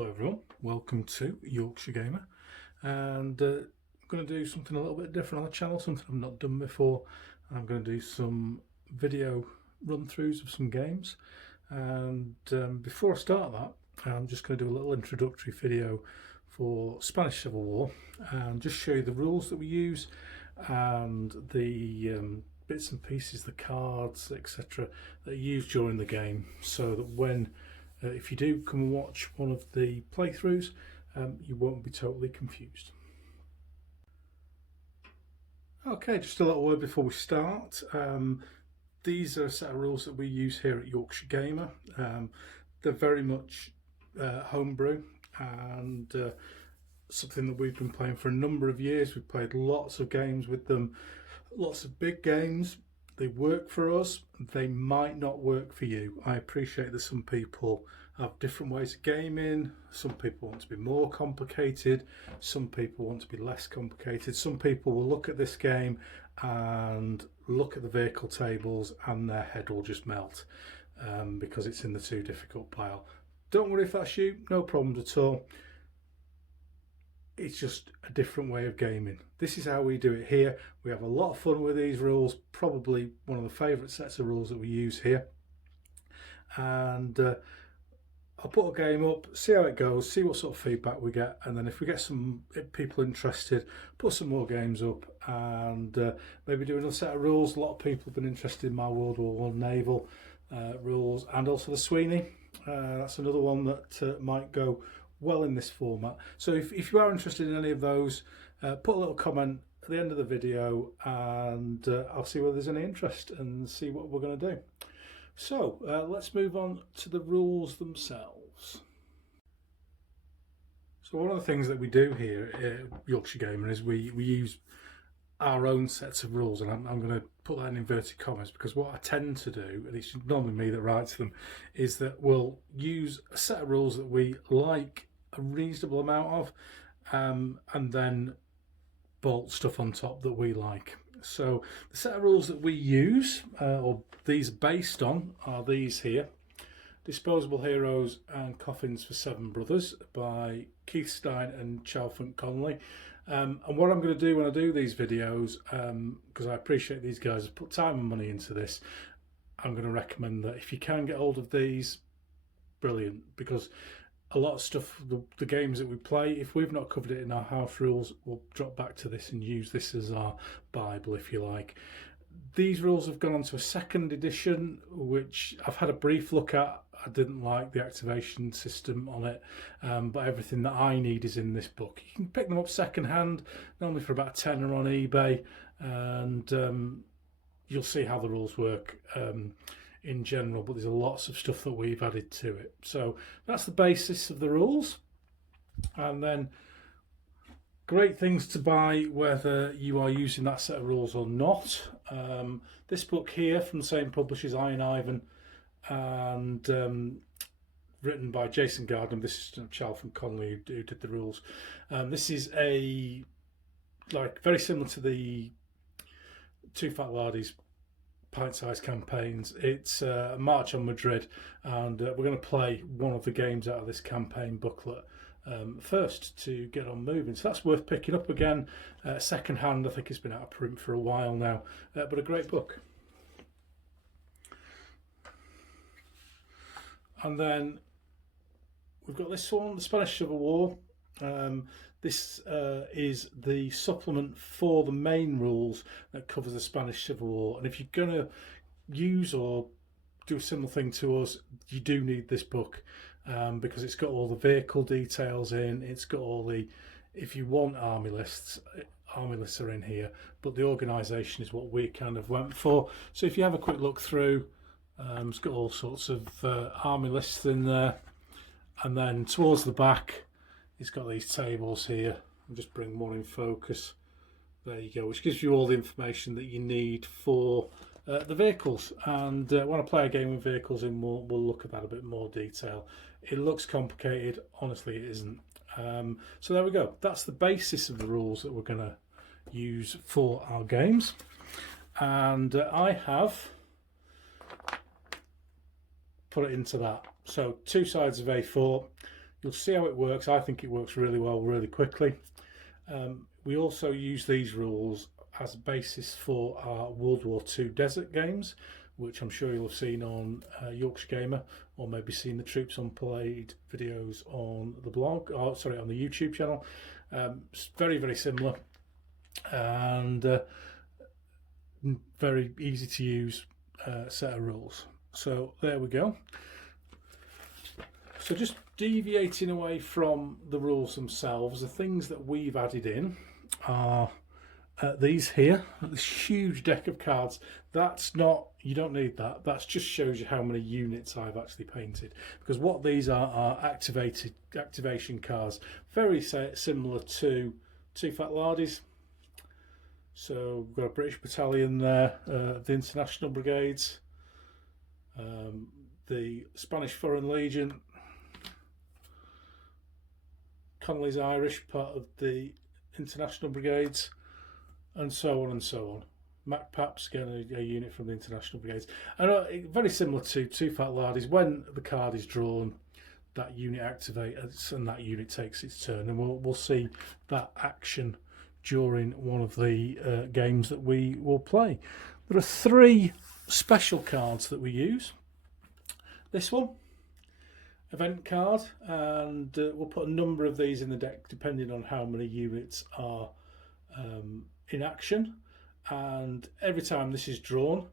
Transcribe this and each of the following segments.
Hello everyone, welcome to Yorkshire Gamer, and I'm going to do something a little bit different on the channel, something I've not done before. I'm going to do some video run-throughs of some games, and before I start that I'm just going to do a little introductory video for Spanish Civil War and just show you the rules that we use and the bits and pieces, the cards, etc. that are used during the game, so that when if you do come and watch one of the playthroughs, you won't be totally confused. Okay, just a little word before we start. These are a set of rules that we use here at Yorkshire Gamer. They're very much homebrew and something that we've been playing for a number of years. We've played lots of games with them, lots of big games. They work for us, they might not work for you. I appreciate that some people have different ways of gaming. Some people want to be more complicated, some people want to be less complicated. Some people will look at this game and look at the vehicle tables and their head will just melt because it's in the too difficult pile. Don't worry if that's you, no problems at all. It's just a different way of gaming. This is how we do it here. We have a lot of fun with these rules, probably one of the favourite sets of rules that we use here. And I'll put a game up, see how it goes, see what sort of feedback we get, and then if we get some people interested, put some more games up and maybe do another set of rules. A lot of people have been interested in my World War I naval rules, and also the Sweeney. That's another one that might go well in this format. So if you are interested in any of those, put a little comment at the end of the video and I'll see whether there's any interest and see what we're going to do. So let's move on to the rules themselves. So one of the things that we do here at Yorkshire Gamer is we use our own sets of rules, and I'm going to put that in inverted commas because what I tend to do, and it's normally me that writes them, is that we'll use a set of rules that we like a reasonable amount of and then bolt stuff on top that we like. So the set of rules that we use, or these are based on, are these here: Disposable Heroes and Coffins for Seven Brothers by Keith Stein and Chalfant Conley. And what I'm going to do when I do these videos, because I appreciate these guys have put time and money into this, I'm going to recommend that if you can get hold of these, brilliant, because a lot of stuff, the games that we play, if we've not covered it in our house rules, we'll drop back to this and use this as our Bible, if you like. These rules have gone on to a second edition, which I've had a brief look at. I didn't like the activation system on it, but everything that I need is in this book. You can pick them up second hand, normally for about £10 on eBay, and you'll see how the rules work in general, but there's lots of stuff that we've added to it. So that's the basis of the rules, and then great things to buy whether you are using that set of rules or not. This book here from the same publishers, Iron Ivan, and written by Jason Gardner. This is Chalfant Conley who did the rules. This is very similar to the Two Fat Lardies pint-sized campaigns. It's a March on Madrid, and we're going to play one of the games out of this campaign booklet first to get on moving. So that's worth picking up again, second hand. I think it's been out of print for a while now, but a great book. And then we've got this one, the Spanish Civil War. This is the supplement for the main rules that covers the Spanish Civil War. And if you're going to use or do a similar thing to us, you do need this book because it's got all the vehicle details in. It's got all the, if you want army lists are in here, but the organisation is what we kind of went for. So if you have a quick look through, it's got all sorts of army lists in there. And then towards the back, it's got these tables here. I'll just bring one in focus. There you go, which gives you all the information that you need for the vehicles. And when I play a game with vehicles in, we'll look at that a bit more detail. It looks complicated, honestly it isn't. So there we go, that's the basis of the rules that we're going to use for our games. And I have put it into that. So two sides of A4, You'll see how it works. I think it works really well, really quickly. We also use these rules as a basis for our World War II desert games, which I'm sure you'll have seen on Yorkshire Gamer, or maybe seen the Troops Unplayed videos on the blog, or sorry, on the YouTube channel. It's very, very similar, and very easy to use set of rules. So there we go. So just deviating away from the rules themselves, the things that we've added in are these here, this huge deck of cards. That's not, you don't need that. That just shows you how many units I've actually painted, because what these are activation cards, very similar to Two Fat Lardies. So we've got a British battalion there, the International Brigades, the Spanish Foreign Legion, Connolly's Irish, part of the International Brigades, and so on and so on. MacPaps, again, a unit from the International Brigades. And very similar to Two Fat Lardies, when the card is drawn, that unit activates and that unit takes its turn, and we'll see that action during one of the games that we will play. There are 3 special cards that we use. This one, event card, and we'll put a number of these in the deck depending on how many units are in action. And every time this is drawn,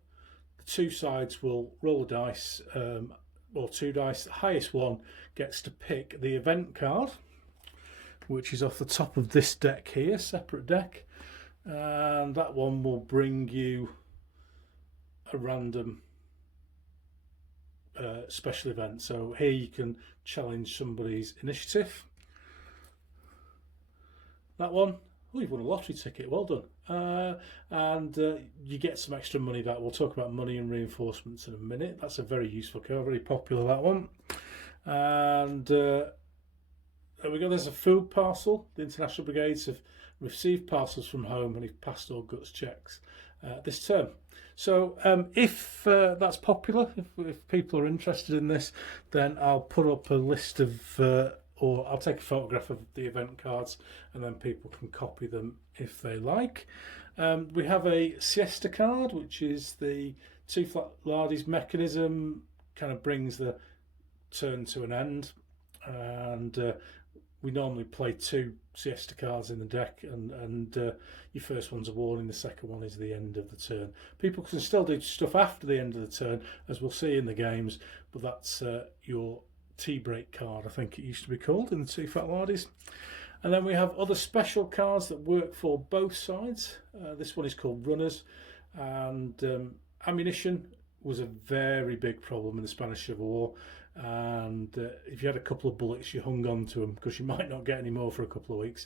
the 2 sides will roll a dice, or 2 dice. The highest one gets to pick the event card, which is off the top of this deck here, separate deck, and that one will bring you a random special event. So here you can challenge somebody's initiative. That one, oh, you've won a lottery ticket, well done. And you get some extra money back. We'll talk about money and reinforcements in a minute. That's a very useful card, very popular, that one. And there we go, there's a food parcel. The International Brigades have received parcels from home and have passed all guts checks this term. So if that's popular, if people are interested in this, then I'll put up a list of, or I'll take a photograph of the event cards, and then people can copy them if they like. We have a siesta card, which is the Two Fat Lardies mechanism, kind of brings the turn to an end, and we normally play 2 siesta cards in the deck, and your first one's a warning, the second one is the end of the turn. People can still do stuff after the end of the turn, as we'll see in the games, but that's your tea break card, I think it used to be called, in the Two Fat Lardies. And then we have other special cards that work for both sides. This one is called Runners, and ammunition was a very big problem in the Spanish Civil War, and if you had a couple of bullets, you hung on to them because you might not get any more for a couple of weeks.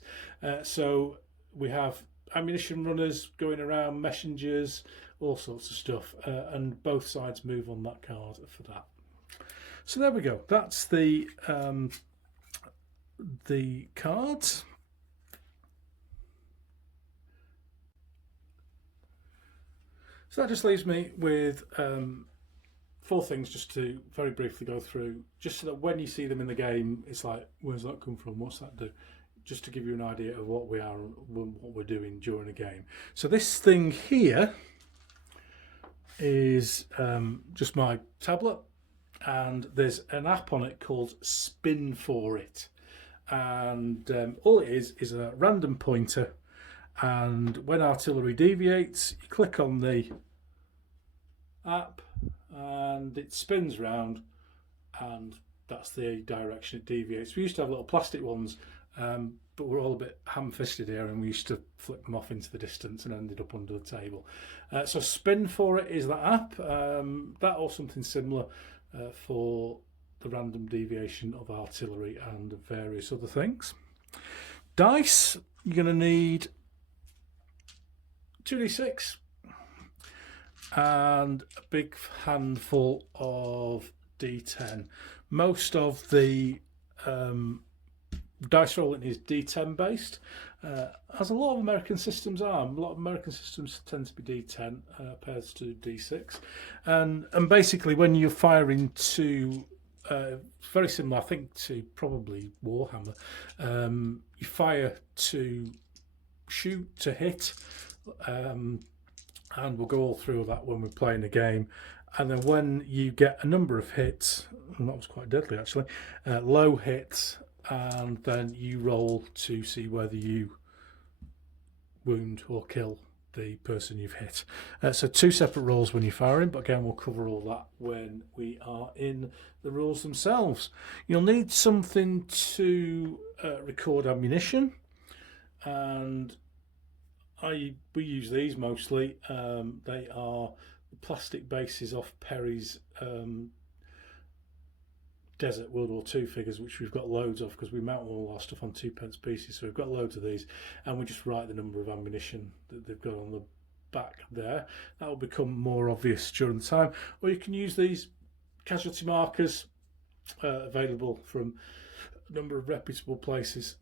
So we have ammunition runners going around, messengers, all sorts of stuff, and both sides move on that card for that. So there we go, that's the cards. So that just leaves me with 4 things just to very briefly go through, just so that when you see them in the game, it's like, where's that come from? What's that do? Just to give you an idea of what we are and what we're doing during a game. So this thing here is just my tablet, and there's an app on it called Spin For It. And all it is a random pointer, and when artillery deviates, you click on the app and it spins round, and that's the direction it deviates. We used to have little plastic ones, but we're all a bit ham-fisted here, and we used to flick them off into the distance and ended up under the table. So Spin For It is that app, that or something similar for the random deviation of artillery and various other things. Dice, you're going to need 2d6 and a big handful of d10. Most of the dice rolling is d10 based, as a lot of American systems are. A lot of American systems tend to be d10 opposed to d6, and basically when you're firing 2 very similar, I think, to probably Warhammer. You fire to shoot, to hit, and we'll go all through that when we're playing the game. And then when you get a number of hits, and that was quite deadly actually, low hits, and then you roll to see whether you wound or kill the person you've hit. So 2 separate rolls when you're firing, but again we'll cover all that when we are in the rules themselves. You'll need something to record ammunition, and we use these mostly. They are plastic bases off Perry's Desert World War II figures, which we've got loads of because we mount all our stuff on 2p pieces, so we've got loads of these, and we just write the number of ammunition that they've got on the back there. That will become more obvious during the time. Or you can use these casualty markers, available from a number of reputable places.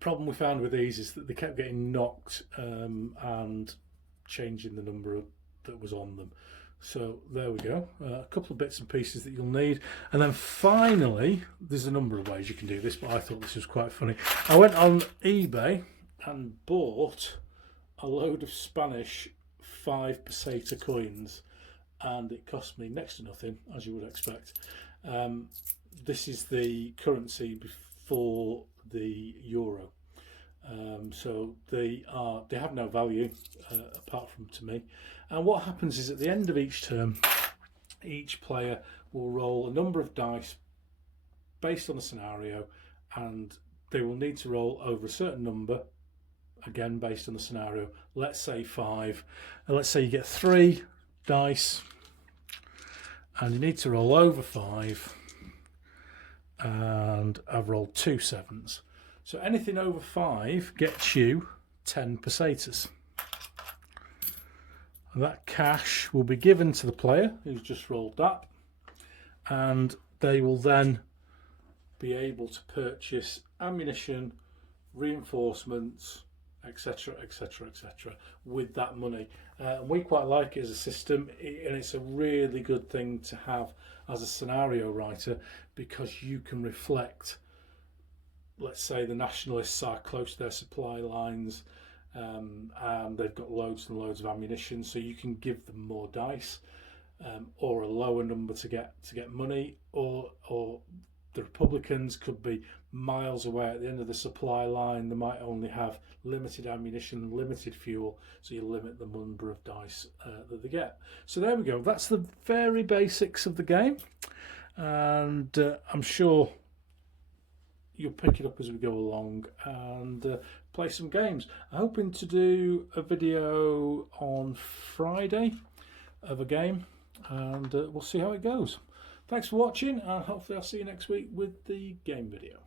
Problem we found with these is that they kept getting knocked and changing the number that was on them. So there we go, a couple of bits and pieces that you'll need. And then finally, there's a number of ways you can do this, but I thought this was quite funny. I went on eBay and bought a load of Spanish 5 peseta coins, and it cost me next to nothing, as you would expect. This is the currency before the euro. So they have no value apart from to me. And what happens is at the end of each term, each player will roll a number of dice based on the scenario, and they will need to roll over a certain number, again based on the scenario. Let's say 5, and let's say you get 3 dice and you need to roll over 5, and I've rolled 2 7s. So anything over 5 gets you 10 pesetas. And that cash will be given to the player who's just rolled that, and they will then be able to purchase ammunition, reinforcements, etc, etc, etc with that money. We quite like it as a system, and it's a really good thing to have as a scenario writer, because you can reflect, let's say the nationalists are close to their supply lines, and they've got loads and loads of ammunition, so you can give them more dice, or a lower number to get money, or the Republicans could be miles away at the end of the supply line. They might only have limited ammunition, limited fuel, so you limit the number of dice that they get. So there we go, that's the very basics of the game, and I'm sure you'll pick it up as we go along and play some games. I'm hoping to do a video on Friday of a game, and we'll see how it goes. Thanks for watching, and hopefully I'll see you next week with the game video.